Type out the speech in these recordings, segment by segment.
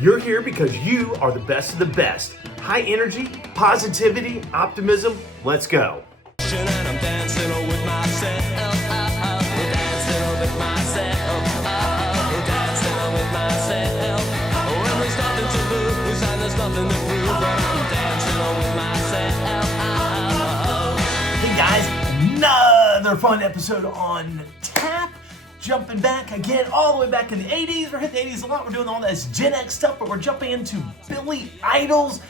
You're here because you are the best of the best. High energy, positivity, optimism. Let's go. And I'm dancing with myself. Dancing with myself. Dancing with myself. When there's nothing to lose and there's nothing to prove, I'm dancing with myself. Hey guys, another fun episode on tap. Jumping back again, all the way back in the 80s. We're hitting the 80s a lot. We're doing all this Gen X stuff, but we're jumping into Billy Idol's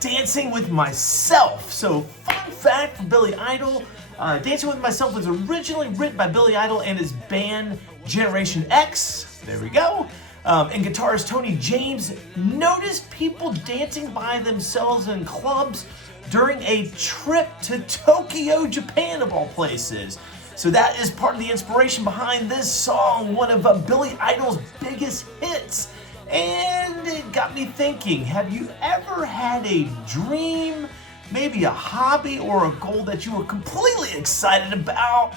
Dancing with Myself. So, fun fact for Billy Idol, Dancing with Myself was originally written by Billy Idol and his band Generation X. There we go. And guitarist Tony James noticed people dancing by themselves in clubs during a trip to Tokyo, Japan, of all places. So that is part of the inspiration behind this song, one of Billy Idol's biggest hits. And it got me thinking, have you ever had a dream, maybe a hobby or a goal that you were completely excited about,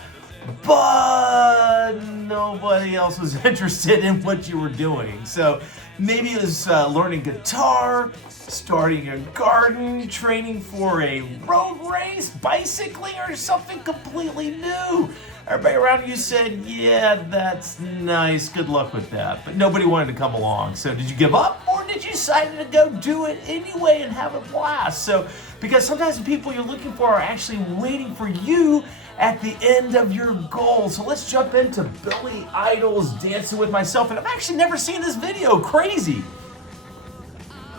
but nobody else was interested in what you were doing? So maybe it was learning guitar, starting a garden, training for a road race, bicycling, or something completely new. Everybody around you said, yeah, that's nice, good luck with that. But nobody wanted to come along. So did you give up, or did you decide to go do it anyway and have a blast? So, because sometimes the people you're looking for are actually waiting for you at the end of your goal. So let's jump into Billy Idol's Dancing with Myself. And I've actually never seen this video, crazy.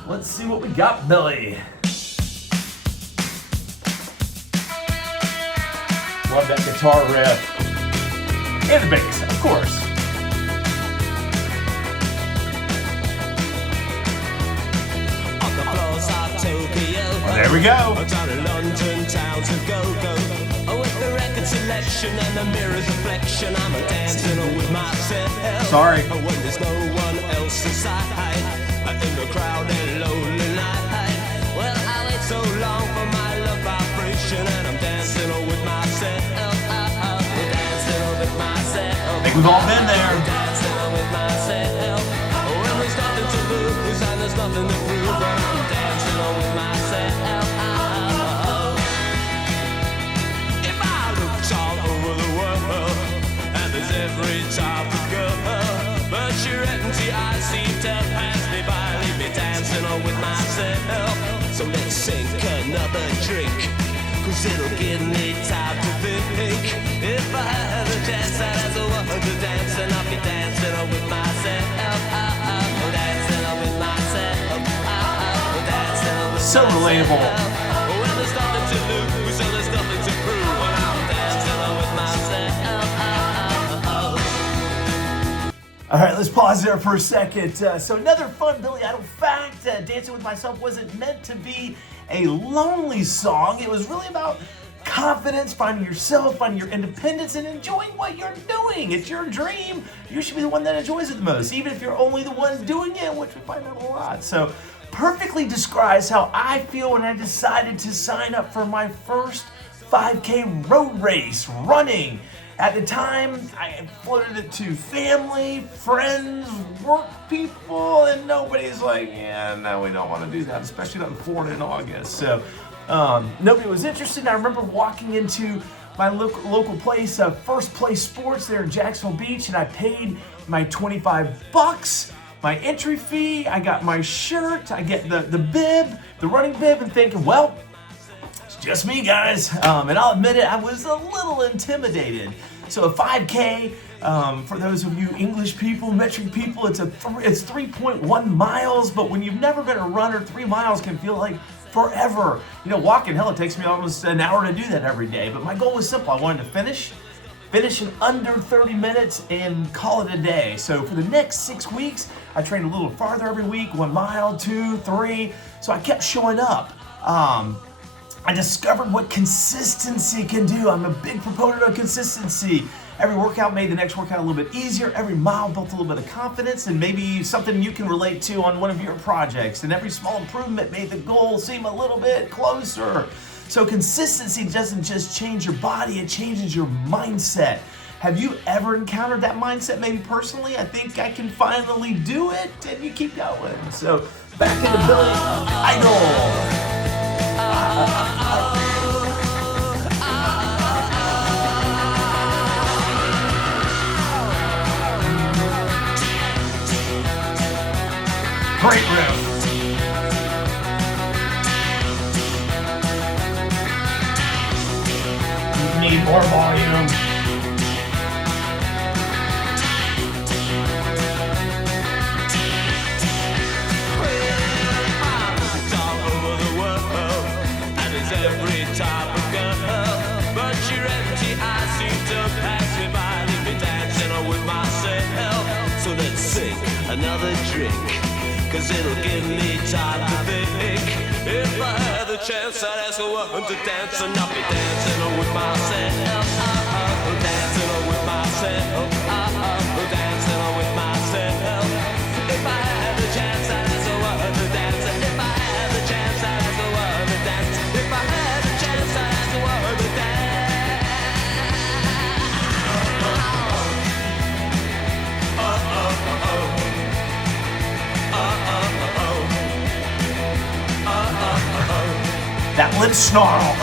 Let's see what we got, Billy. Love that guitar riff. And the bass, of course. On the floors of Tokyo. Well, there we go. Down in London town to go. With the record selection and the mirror's reflection, I'm a dancing with myself. Sorry. When there's no one else inside, in the crowded lonely night. Well, I wait so long for my love vibration, and I'm dancing with myself. Dancing with myself. I think we've all been there. Dancing with myself. When there's nothing to lose and there's nothing to prove, I'm dancing with myself. If I looked all over the world, and there's every type of girl, but you're empty, I seem to pass me by. Leave me dancing with myself. So let's sink another drink, 'cause it'll give me time to think. If I had a chance, I'd ask the woman to dance, and I'll be dancing with myself. Dancing with myself. Dancing with So relatable. When there's nothing to lose and there's nothing to prove, and I'm dancing with myself. All right, let's pause there for a second. So another fun Billy Idol fact, Dancing with Myself wasn't meant to be a lonely song. It was really about confidence, finding yourself, finding your independence, and enjoying what you're doing. It's your dream. You should be the one that enjoys it the most, even if you're only the one doing it, which we find out a lot. So perfectly describes how I feel when I decided to sign up for my first 5K road race running. At the time, I floated it to family, friends, work people, and nobody's like, yeah, no, we don't want to do that, especially not in Florida in August. So nobody was interested. I remember walking into my local place, First Place Sports there in Jacksonville Beach, and I paid my $25, my entry fee. I got my shirt, I get the bib, the running bib, and thinking, well, just me, guys. And I'll admit it, I was a little intimidated. So a 5K, for those of you English people, metric people, it's 3.1 miles. But when you've never been a runner, 3 miles can feel like forever. You know, walking, hell, it takes me almost an hour to do that every day. But my goal was simple. I wanted to finish in under 30 minutes and call it a day. So for the next 6 weeks, I trained a little farther every week, 1 mile, 2, 3. So I kept showing up. I discovered what consistency can do. I'm a big proponent of consistency. Every workout made the next workout a little bit easier. Every mile built a little bit of confidence, and maybe something you can relate to on one of your projects. And every small improvement made the goal seem a little bit closer. So consistency doesn't just change your body, it changes your mindset. Have you ever encountered that mindset? Maybe personally, I think I can finally do it, and you keep going. So back into Billy Idol. Great riff. Need more volume. All over the world, and it's every type of girl. But your empty eyes seem to pass me by, leave me dancing with myself. So let's sing another drink, 'cause it'll give me time to think. If I had the chance, I'd ask a woman to dance, and I'll be dancing with myself. Dancing with myself. Dancing with myself. If I had the chance, I'd ask a woman to dance. If I had the chance, I'd ask a woman to dance. If I had the chance, I'd ask a woman to dance. That lip snarl.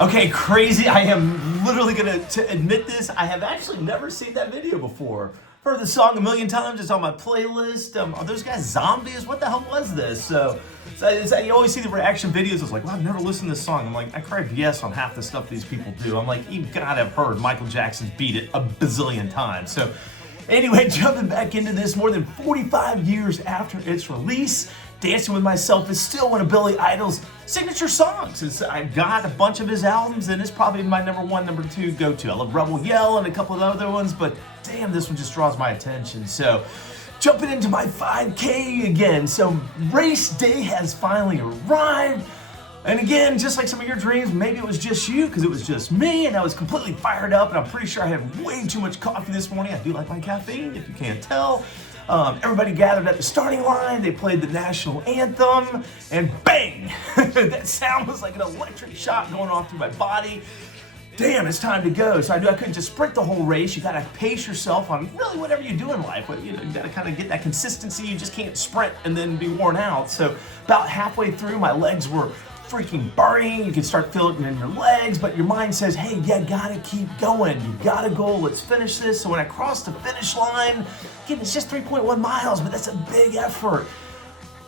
Okay, crazy. I am literally gonna admit this. I have actually never seen that video before. Heard the song a million times. It's on my playlist. Are those guys zombies? What the hell was this? So you always see the reaction videos. It's like, well, I've never listened to this song. I'm like, I cried yes on half the stuff these people do. I'm like, you've got to have heard Michael Jackson's Beat It a bazillion times. So anyway, jumping back into this, more than 45 years after its release, Dancing With Myself is still one of Billy Idol's signature songs. I've got a bunch of his albums, and it's probably my number one, number two go-to. I love Rebel Yell and a couple of other ones, but damn, this one just draws my attention. So, jumping into my 5K again. So, race day has finally arrived. And again, just like some of your dreams, maybe it was just you, because it was just me, and I was completely fired up, and I'm pretty sure I had way too much coffee this morning. I do like my caffeine, if you can't tell. Everybody gathered at the starting line, they played the national anthem, and bang! That sound was like an electric shock going off through my body. Damn, it's time to go. So I knew I couldn't just sprint the whole race. You gotta pace yourself on really whatever you do in life. You gotta kind of get that consistency. You just can't sprint and then be worn out. So about halfway through, my legs were freaking burning. You can start feeling it in your legs, but your mind says, hey, you gotta keep going. You gotta go, let's finish this. So when I crossed the finish line, again, it's just 3.1 miles, but that's a big effort.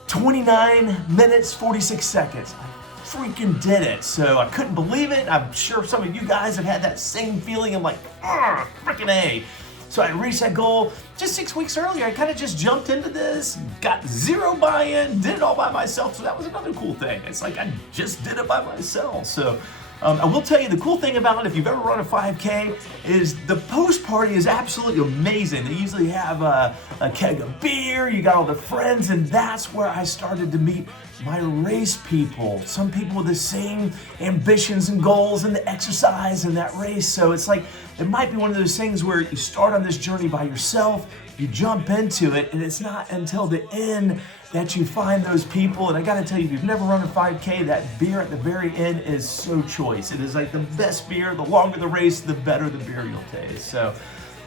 29 minutes, 46 seconds. I freaking did it. So I couldn't believe it. I'm sure some of you guys have had that same feeling. I'm like, freaking A. So I reached that goal just 6 weeks earlier. I kind of just jumped into this, got zero buy-in, did it all by myself. So that was another cool thing. It's like I just did it by myself. So I will tell you the cool thing about it, if you've ever run a 5K, is the post party is absolutely amazing. They usually have a keg of beer, you got all the friends, and that's where I started to meet my race people. Some people with the same ambitions and goals and the exercise and that race. So it's like, it might be one of those things where you start on this journey by yourself, you jump into it, and it's not until the end that you find those people. And I gotta tell you, if you've never run a 5K, that beer at the very end is so choice. It is like the best beer. The longer the race, the better the beer you'll taste. So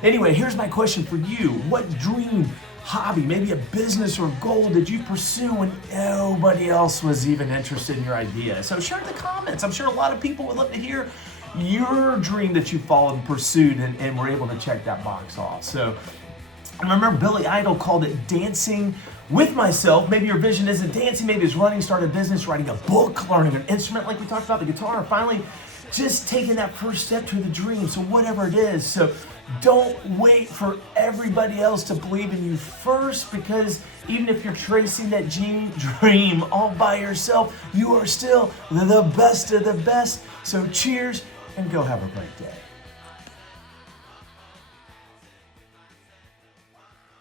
anyway, here's my question for you. What dream, hobby, maybe a business or goal did you pursue when nobody else was even interested in your idea? So share in the comments. I'm sure a lot of people would love to hear your dream that you followed and pursued and were able to check that box off. So I remember Billy Idol called it Dancing With Myself. Maybe your vision isn't dancing, maybe it's running, starting a business, writing a book, learning an instrument like we talked about, the guitar, or finally just taking that first step to the dream. So whatever it is. So don't wait for everybody else to believe in you first, because even if you're tracing that dream all by yourself, you are still the best of the best. So cheers and go have a great day.